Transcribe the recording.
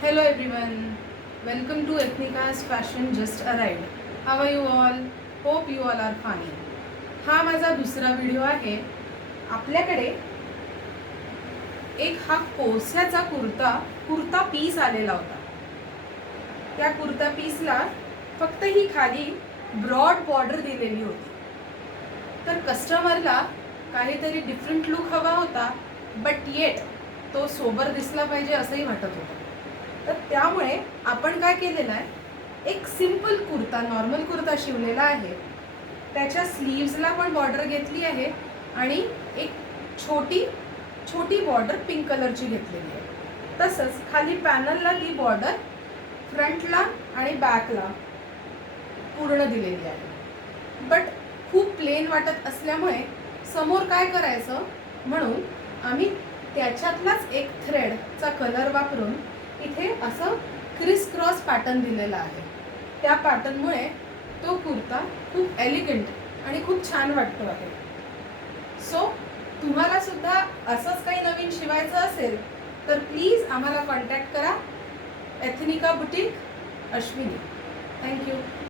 Hello everyone, welcome to Ethnika's Fashion Just Arrived. How are you all? Hope you all are fine. हा माझा दुसरा video आहे. आपल्याकडे एक हा कोस्याचा कुर्ता पीस आलेला होता. त्या कुर्ता पीसला फक्त ही खाली ब्रॉड बॉर्डर दिलेली होती. तर कस्टमरला काहीतरी डिफरंट लुक हवा होता, बट येट तो सोबर दिसला पाहिजे असंही वाटत होतं. तर त्यामुळे आपण काय केलेलं आहे, एक सिंपल कुर्ता, नॉर्मल कुर्ता शिवलेला आहे. त्याच्या स्लीव्सला पण बॉर्डर घेतली आहे आणि एक छोटी बॉर्डर पिंक कलरची घेतलेली आहे. तसंच खाली पॅनलला ही बॉर्डर फ्रंटला आणि बॅकला पूर्ण दिलेली आहे. बट खूप प्लेन वाटत असल्यामुळे समोर काय करायचं म्हणून आम्ही त्याच्यातलाच एक थ्रेडचा कलर वापरून इथे असं क्रिस क्रॉस पॅटर्न दिलेला आहे. त्या पॅटर्नमुळे तो कुर्ता खूप एलिगंट आणि खूप छान वाटतो आहे. सो तुम्हाला सुद्धा असंच काही नवीन शिवायचं असेल तर प्लीज आम्हाला कॉन्टॅक्ट करा. एथनिका बुटीक, अश्विनी. थँक्यू.